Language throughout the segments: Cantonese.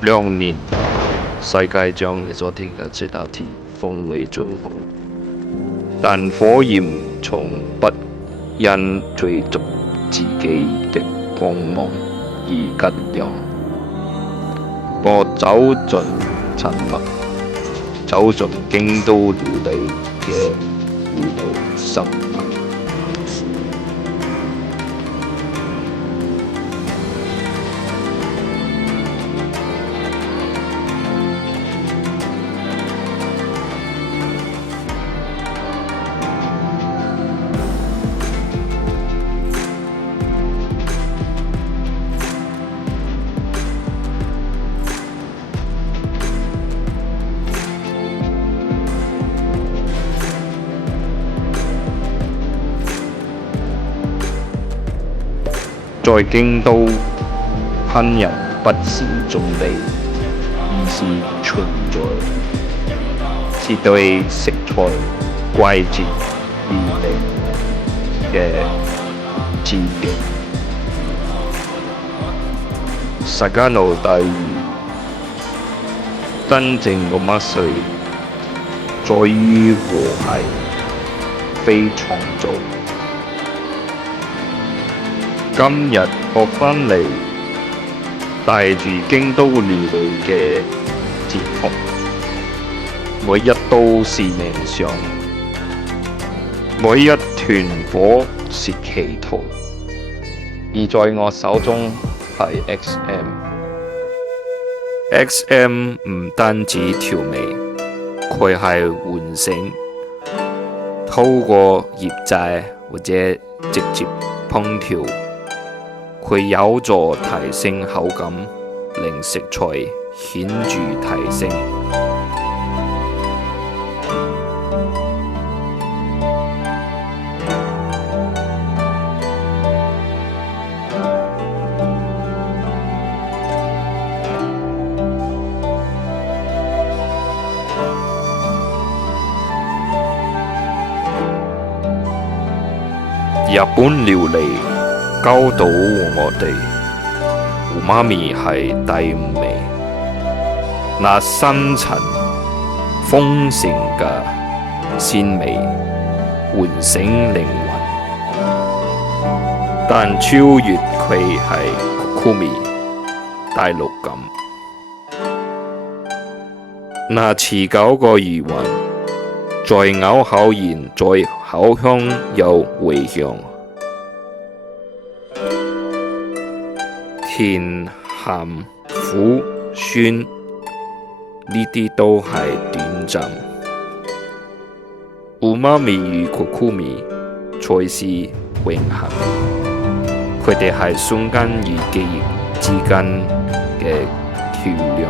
2年，世界將你所聽嘅這道題奉為準確，但火焰從不因追逐自己的光芒而減亮。我走進沉默，走進京都料理嘅古老生活。在京都，烹飪不是種類，而是存在，是對食材季節而定嘅指標。魚大魚，真正嘅美味在於和諧，非創造。今日我返嚟，帶住京都料理嘅節目，每一刀是冥想，每一團火是祈禱，而在我手中係 XM。XM 唔單止調味，佢係喚醒，透過醃製或者直接烹調。佢有助提升口感，令食材顯著提升。日本料理教導我哋，烏媽咪係第5味，那深層豐盛嘅鮮味喚醒靈魂，但超越佢係Kokumi第6感，那持久嘅餘韻，在咬口前，在口腔有回響。甜、鹹、苦、酸，呢啲都係短暫。烏媽咪與Kokumi才是永恆，佢哋係瞬間與記憶之間嘅橋梁。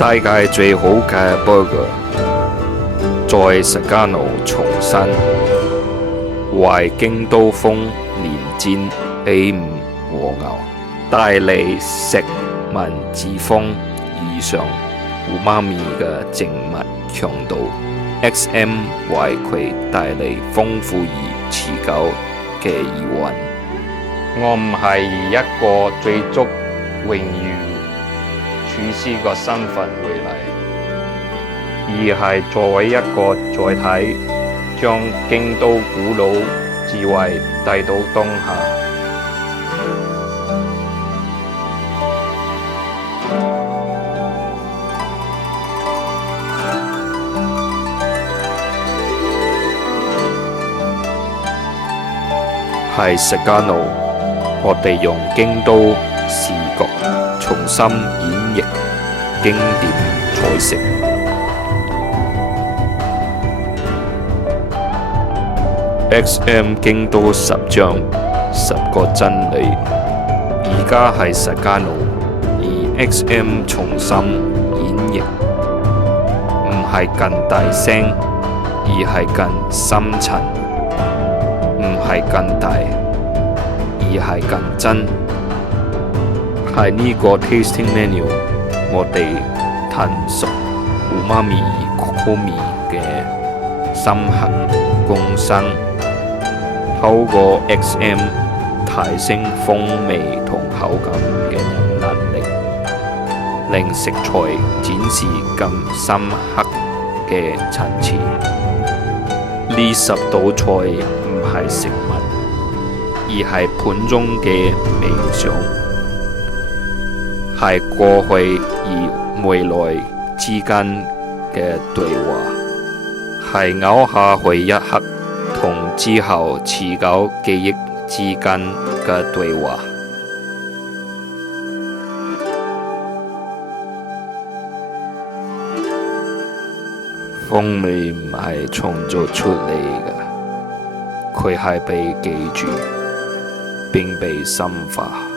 世界最好嘅 burger 在Sagano松山，為京都風連煎 A5 和牛，帶嚟食物脂肪以上烏媽咪嘅靜脈強度。XM 為佢帶嚟豐富而持久嘅餘韻。我唔係以一個追逐榮譽廚師個身份回嚟，而係作為一個載體，將京都古老智慧帶到當下。係Sagano，我哋用京都視覺重新演繹經典菜式。XM 京都10章10個真理，而家係實加路，而 XM 重新演繹，唔係更大聲，而係更深層，唔係更大，而係更真。喺呢個 tasting menu，我哋探索umami komi 嘅深刻共生，透過 XM 提升風味同口感嘅能力，令食材展示更深刻嘅層次。呢10道菜唔係食物，而係盤中嘅冥想，係過去與未來之間嘅對話，係咬下去一刻同之後持久記憶之間嘅對話。風味唔係創造出嚟嘅，佢係被記住並被深化。